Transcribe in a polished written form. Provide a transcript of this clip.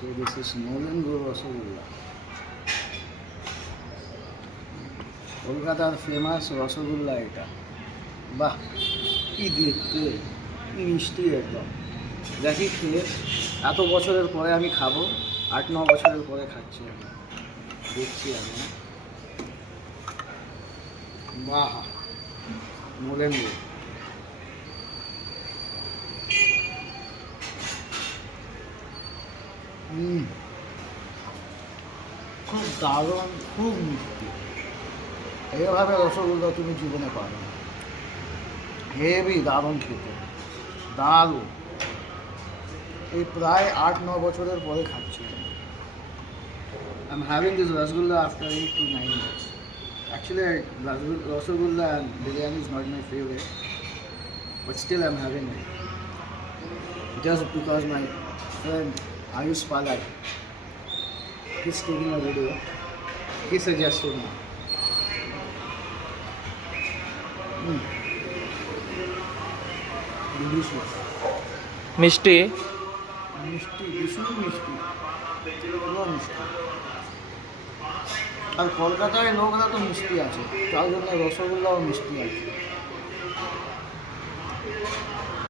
So this is Nolan rasgulla, কলকাতার ফেমাস রসগোল্লা এটা। বাহ, কি দেখতে, কি মিষ্টি একদম। দেখি খেয়ে, এত বছরের পরে আমি খাবো, 8-9 বছরের পরে খাচ্ছি আমি, দেখছি আমি। বাহ, নোলেন রোড। খুব দারুণ, খুব মিষ্টি। এইভাবে রসগোল্লা তুমি জীবনে পাবে না। হেভি দারুণ খেতে, দারুণ। এই প্রায় 8-9 বছরের পরে খাচ্ছি। I'm having this rasgulla after 8 to 9 years. Actually, rasgulla and biryani is not my favorite, but still I'm having it. Just because my friend Ayush Palak, he's taking a video, he suggested me. Delicious. মিষ্টি মিষ্টি, ভীষণ মিষ্টি, পুরো মিষ্টি। আর কলকাতায় লোকরা তো মিষ্টি আছে, তার জন্য রসগোল্লাও মিষ্টি আছে।